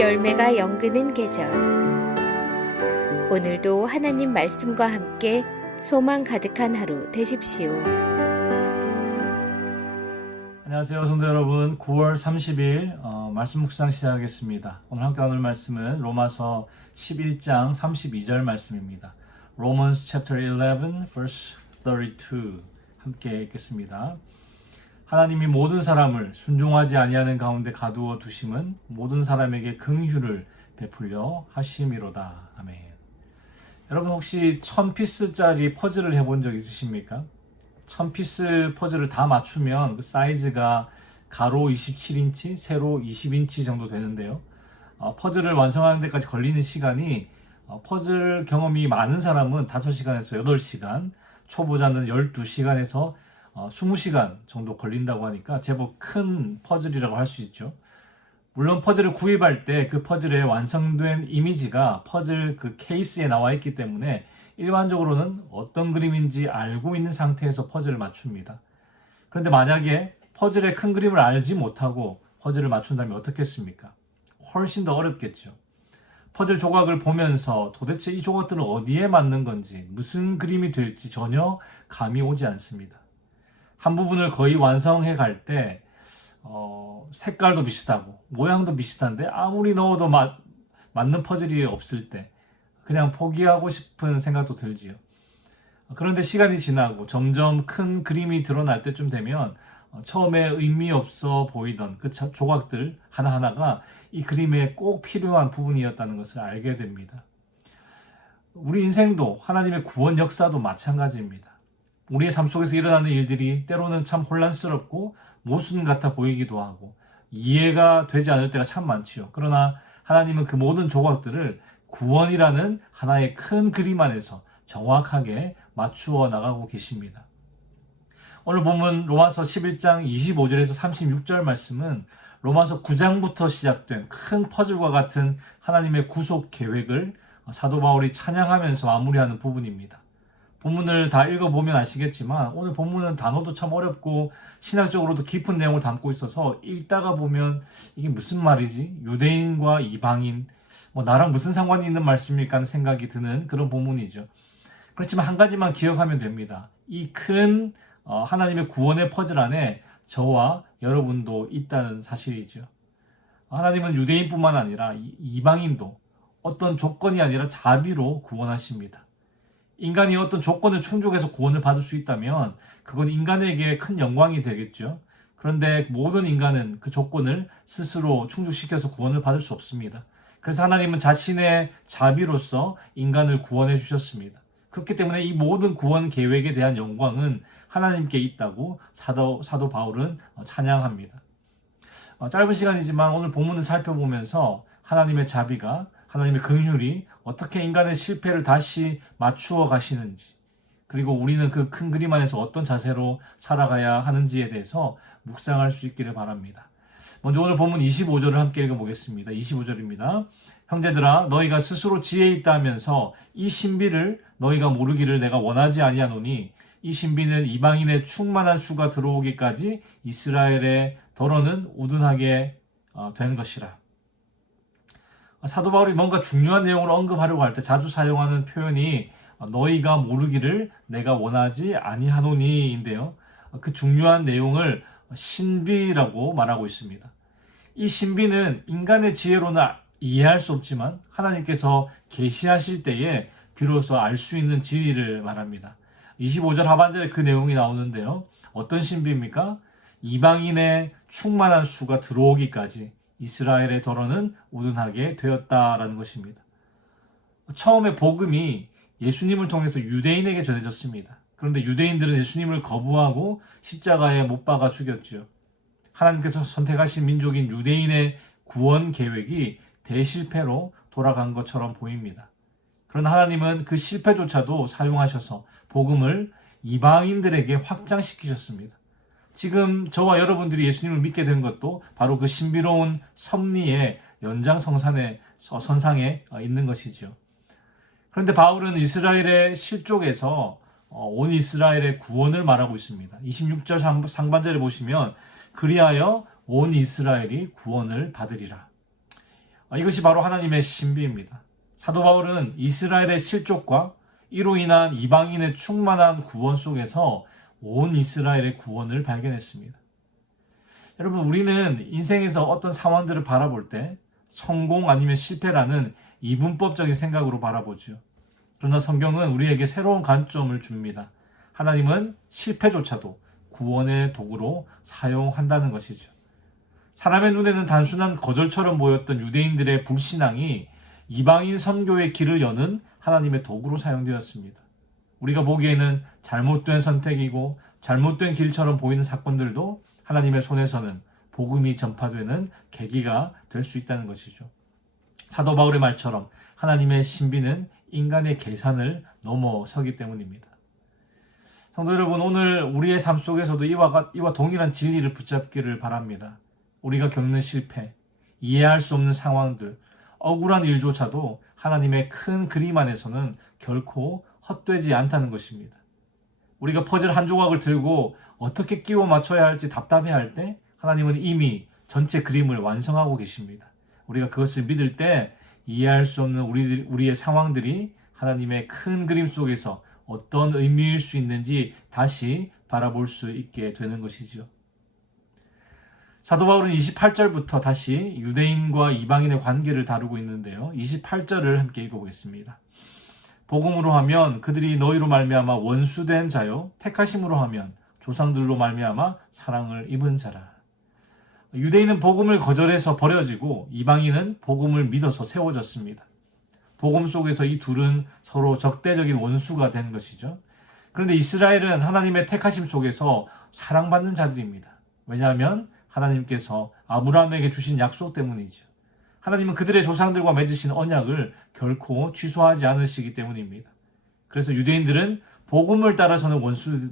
열매가 연근은 계절. 오늘도 하나님 말씀과 함께 소망 가득한 하루 되십시오. 안녕하세요, 성도 여러분. 9월 30일 말씀 묵상 시작하겠습니다. 오늘 함께 나눌 말씀은 로마서 11장 32절 말씀입니다. Romans chapter 11 verse 32 함께 읽겠습니다. 하나님이 모든 사람을 순종하지 아니하는 가운데 가두어 두심은 모든 사람에게 긍휼을 베풀려 하심이로다. 아멘. 여러분 혹시 1000피스짜리 퍼즐을 해본 적 있으십니까? 1000피스 퍼즐을 다 맞추면 그 사이즈가 가로 27인치, 세로 20인치 정도 되는데요. 퍼즐을 완성하는 데까지 걸리는 시간이 퍼즐 경험이 많은 사람은 5시간에서 8시간, 초보자는 12시간에서 20시간 정도 걸린다고 하니까 제법 큰 퍼즐이라고 할 수 있죠. 물론 퍼즐을 구입할 때 그 퍼즐의 완성된 이미지가 퍼즐 그 케이스에 나와 있기 때문에 일반적으로는 어떤 그림인지 알고 있는 상태에서 퍼즐을 맞춥니다. 그런데 만약에 퍼즐의 큰 그림을 알지 못하고 퍼즐을 맞춘다면 어떻겠습니까? 훨씬 더 어렵겠죠. 퍼즐 조각을 보면서 도대체 이 조각들은 어디에 맞는 건지, 무슨 그림이 될지 전혀 감이 오지 않습니다. 한 부분을 거의 완성해 갈 때 색깔도 비슷하고 모양도 비슷한데 아무리 넣어도 맞는 퍼즐이 없을 때 그냥 포기하고 싶은 생각도 들지요. 그런데 시간이 지나고 점점 큰 그림이 드러날 때쯤 되면 처음에 의미 없어 보이던 그 조각들 하나하나가 이 그림에 꼭 필요한 부분이었다는 것을 알게 됩니다. 우리 인생도 하나님의 구원 역사도 마찬가지입니다. 우리의 삶 속에서 일어나는 일들이 때로는 참 혼란스럽고 모순 같아 보이기도 하고 이해가 되지 않을 때가 참 많지요. 그러나 하나님은 그 모든 조각들을 구원이라는 하나의 큰 그림 안에서 정확하게 맞추어 나가고 계십니다. 오늘 본문 로마서 11장 25절에서 36절 말씀은 로마서 9장부터 시작된 큰 퍼즐과 같은 하나님의 구속 계획을 사도 바울이 찬양하면서 마무리하는 부분입니다. 본문을 다 읽어보면 아시겠지만 오늘 본문은 단어도 참 어렵고 신학적으로도 깊은 내용을 담고 있어서 읽다가 보면 이게 무슨 말이지? 유대인과 이방인, 나랑 무슨 상관이 있는 말씀일까 하는 생각이 드는 그런 본문이죠. 그렇지만 한 가지만 기억하면 됩니다. 이 큰 하나님의 구원의 퍼즐 안에 저와 여러분도 있다는 사실이죠. 하나님은 유대인뿐만 아니라 이방인도 어떤 조건이 아니라 자비로 구원하십니다. 인간이 어떤 조건을 충족해서 구원을 받을 수 있다면 그건 인간에게 큰 영광이 되겠죠. 그런데 모든 인간은 그 조건을 스스로 충족시켜서 구원을 받을 수 없습니다. 그래서 하나님은 자신의 자비로서 인간을 구원해 주셨습니다. 그렇기 때문에 이 모든 구원 계획에 대한 영광은 하나님께 있다고 사도 바울은 찬양합니다. 짧은 시간이지만 오늘 본문을 살펴보면서 하나님의 자비가, 하나님의 긍휼이 어떻게 인간의 실패를 다시 맞추어 가시는지, 그리고 우리는 그 큰 그림 안에서 어떤 자세로 살아가야 하는지에 대해서 묵상할 수 있기를 바랍니다. 먼저 오늘 본문 25절을 함께 읽어보겠습니다. 25절입니다. 형제들아 너희가 스스로 지혜 있다 하면서 이 신비를 너희가 모르기를 내가 원하지 아니하노니 이 신비는 이방인의 충만한 수가 들어오기까지 이스라엘의 덜어는 우둔하게 된 것이라. 사도 바울이 뭔가 중요한 내용을 언급하려고 할 때 자주 사용하는 표현이 너희가 모르기를 내가 원하지 아니하노니인데요. 그 중요한 내용을 신비라고 말하고 있습니다. 이 신비는 인간의 지혜로는 이해할 수 없지만 하나님께서 계시하실 때에 비로소 알 수 있는 진리를 말합니다. 25절 하반절에 그 내용이 나오는데요. 어떤 신비입니까? 이방인의 충만한 수가 들어오기까지 이스라엘의 덜어는 우둔하게 되었다라는 것입니다. 처음에 복음이 예수님을 통해서 유대인에게 전해졌습니다. 그런데 유대인들은 예수님을 거부하고 십자가에 못 박아 죽였죠. 하나님께서 선택하신 민족인 유대인의 구원 계획이 대실패로 돌아간 것처럼 보입니다. 그러나 하나님은 그 실패조차도 사용하셔서 복음을 이방인들에게 확장시키셨습니다. 지금 저와 여러분들이 예수님을 믿게 된 것도 바로 그 신비로운 섭리의 연장선상에 있는 것이죠. 그런데 바울은 이스라엘의 실족에서 온 이스라엘의 구원을 말하고 있습니다. 26절 상반절에 보시면 그리하여 온 이스라엘이 구원을 받으리라. 이것이 바로 하나님의 신비입니다. 사도 바울은 이스라엘의 실족과 이로 인한 이방인의 충만한 구원 속에서 온 이스라엘의 구원을 발견했습니다. 여러분, 우리는 인생에서 어떤 상황들을 바라볼 때 성공 아니면 실패라는 이분법적인 생각으로 바라보죠. 그러나 성경은 우리에게 새로운 관점을 줍니다. 하나님은 실패조차도 구원의 도구로 사용한다는 것이죠. 사람의 눈에는 단순한 거절처럼 보였던 유대인들의 불신앙이 이방인 선교의 길을 여는 하나님의 도구로 사용되었습니다. 우리가 보기에는 잘못된 선택이고 잘못된 길처럼 보이는 사건들도 하나님의 손에서는 복음이 전파되는 계기가 될 수 있다는 것이죠. 사도 바울의 말처럼 하나님의 신비는 인간의 계산을 넘어서기 때문입니다. 성도 여러분, 오늘 우리의 삶 속에서도 이와 동일한 진리를 붙잡기를 바랍니다. 우리가 겪는 실패, 이해할 수 없는 상황들, 억울한 일조차도 하나님의 큰 그림 안에서는 결코 헛되지 않다는 것입니다. 우리가 퍼즐 한 조각을 들고 어떻게 끼워 맞춰야 할지 답답해할 때 하나님은 이미 전체 그림을 완성하고 계십니다. 우리가 그것을 믿을 때 이해할 수 없는 우리의 상황들이 하나님의 큰 그림 속에서 어떤 의미일 수 있는지 다시 바라볼 수 있게 되는 것이죠. 사도 바울은 28절부터 다시 유대인과 이방인의 관계를 다루고 있는데요. 28절을 함께 읽어보겠습니다. 복음으로 하면 그들이 너희로 말미암아 원수된 자요, 택하심으로 하면 조상들로 말미암아 사랑을 입은 자라. 유대인은 복음을 거절해서 버려지고 이방인은 복음을 믿어서 세워졌습니다. 복음 속에서 이 둘은 서로 적대적인 원수가 된 것이죠. 그런데 이스라엘은 하나님의 택하심 속에서 사랑받는 자들입니다. 왜냐하면 하나님께서 아브라함에게 주신 약속 때문이죠. 하나님은 그들의 조상들과 맺으신 언약을 결코 취소하지 않으시기 때문입니다. 그래서 유대인들은 복음을 따라서는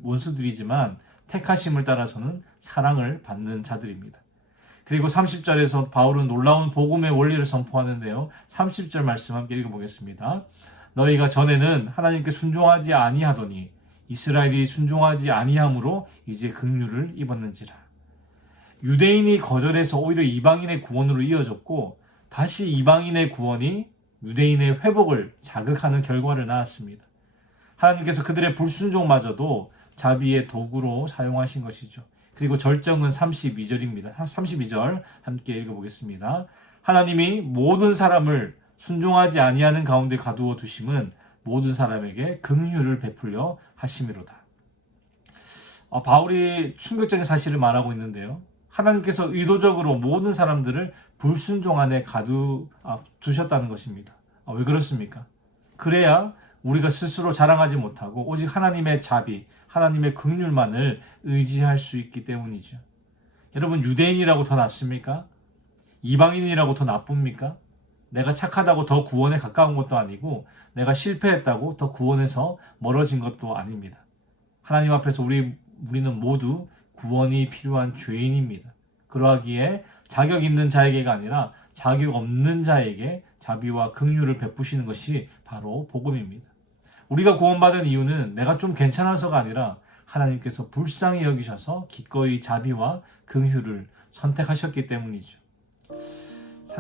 원수들이지만 택하심을 따라서는 사랑을 받는 자들입니다. 그리고 30절에서 바울은 놀라운 복음의 원리를 선포하는데요. 30절 말씀 함께 읽어보겠습니다. 너희가 전에는 하나님께 순종하지 아니하더니 이스라엘이 순종하지 아니함으로 이제 긍휼을 입었는지라. 유대인이 거절해서 오히려 이방인의 구원으로 이어졌고 다시 이방인의 구원이 유대인의 회복을 자극하는 결과를 낳았습니다. 하나님께서 그들의 불순종마저도 자비의 도구로 사용하신 것이죠. 그리고 절정은 32절입니다. 32절 함께 읽어보겠습니다. 하나님이 모든 사람을 순종하지 아니하는 가운데 가두어 두심은 모든 사람에게 긍휼을 베풀려 하심이로다. 바울이 충격적인 사실을 말하고 있는데요. 하나님께서 의도적으로 모든 사람들을 불순종 안에 두셨다는 것입니다. 왜 그렇습니까? 그래야 우리가 스스로 자랑하지 못하고 오직 하나님의 자비, 하나님의 긍휼만을 의지할 수 있기 때문이죠. 여러분, 유대인이라고 더 낫습니까? 이방인이라고 더 나쁩니까? 내가 착하다고 더 구원에 가까운 것도 아니고 내가 실패했다고 더 구원에서 멀어진 것도 아닙니다. 하나님 앞에서 우리는 모두 구원이 필요한 죄인입니다. 그러하기에 자격 있는 자에게가 아니라 자격 없는 자에게 자비와 긍휼을 베푸시는 것이 바로 복음입니다. 우리가 구원받은 이유는 내가 좀 괜찮아서가 아니라 하나님께서 불쌍히 여기셔서 기꺼이 자비와 긍휼을 선택하셨기 때문이죠.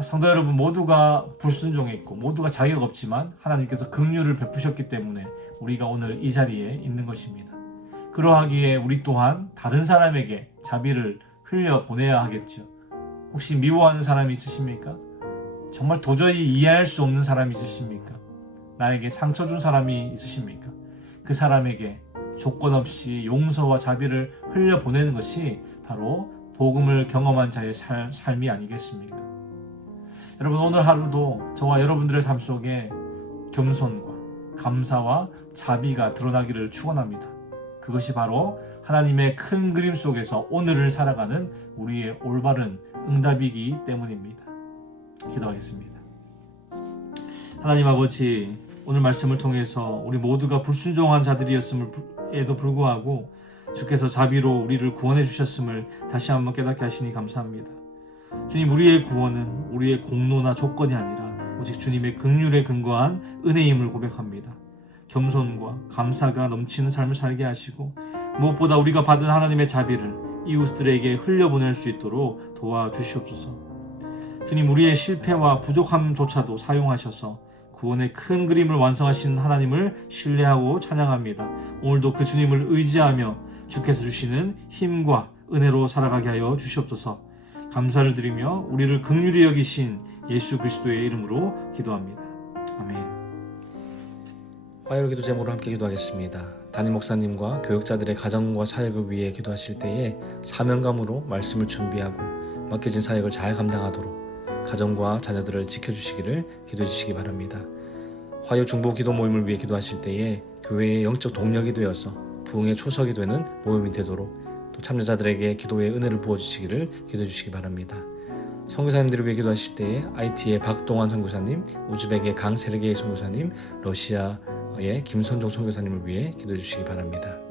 성도 여러분, 모두가 불순종했고 모두가 자격 없지만 하나님께서 긍휼을 베푸셨기 때문에 우리가 오늘 이 자리에 있는 것입니다. 그러하기에 우리 또한 다른 사람에게 자비를 흘려보내야 하겠죠. 혹시 미워하는 사람이 있으십니까? 정말 도저히 이해할 수 없는 사람이 있으십니까? 나에게 상처 준 사람이 있으십니까? 그 사람에게 조건 없이 용서와 자비를 흘려보내는 것이 바로 복음을 경험한 자의 삶이 아니겠습니까? 여러분, 오늘 하루도 저와 여러분들의 삶 속에 겸손과 감사와 자비가 드러나기를 축원합니다. 그것이 바로 하나님의 큰 그림 속에서 오늘을 살아가는 우리의 올바른 응답이기 때문입니다. 기도하겠습니다. 하나님 아버지, 오늘 말씀을 통해서 우리 모두가 불순종한 자들이었음에도 불구하고 주께서 자비로 우리를 구원해 주셨음을 다시 한번 깨닫게 하시니 감사합니다. 주님, 우리의 구원은 우리의 공로나 조건이 아니라 오직 주님의 긍휼에 근거한 은혜임을 고백합니다. 겸손과 감사가 넘치는 삶을 살게 하시고 무엇보다 우리가 받은 하나님의 자비를 이웃들에게 흘려보낼 수 있도록 도와주시옵소서. 주님, 우리의 실패와 부족함조차도 사용하셔서 구원의 큰 그림을 완성하시는 하나님을 신뢰하고 찬양합니다. 오늘도 그 주님을 의지하며 주께서 주시는 힘과 은혜로 살아가게 하여 주시옵소서. 감사를 드리며 우리를 긍휼히 여기신 예수 그리스도의 이름으로 기도합니다. 아멘. 화요일 기도 제목으로 함께 기도하겠습니다. 담임 목사님과 교육자들의 가정과 사역을 위해 기도하실 때에 사명감으로 말씀을 준비하고 맡겨진 사역을 잘 감당하도록 가정과 자녀들을 지켜주시기를 기도해 주시기 바랍니다. 화요 중보 기도 모임을 위해 기도하실 때에 교회의 영적 동력이 되어서 부흥의 초석이 되는 모임이 되도록 또 참여자들에게 기도의 은혜를 부어주시기를 기도해 주시기 바랍니다. 선교사님들을 위해 기도하실 때에 IT의 박동환 선교사님, 우즈벡의 강세르게이 선교사님, 러시아의 김선종 선교사님을 위해 기도해 주시기 바랍니다.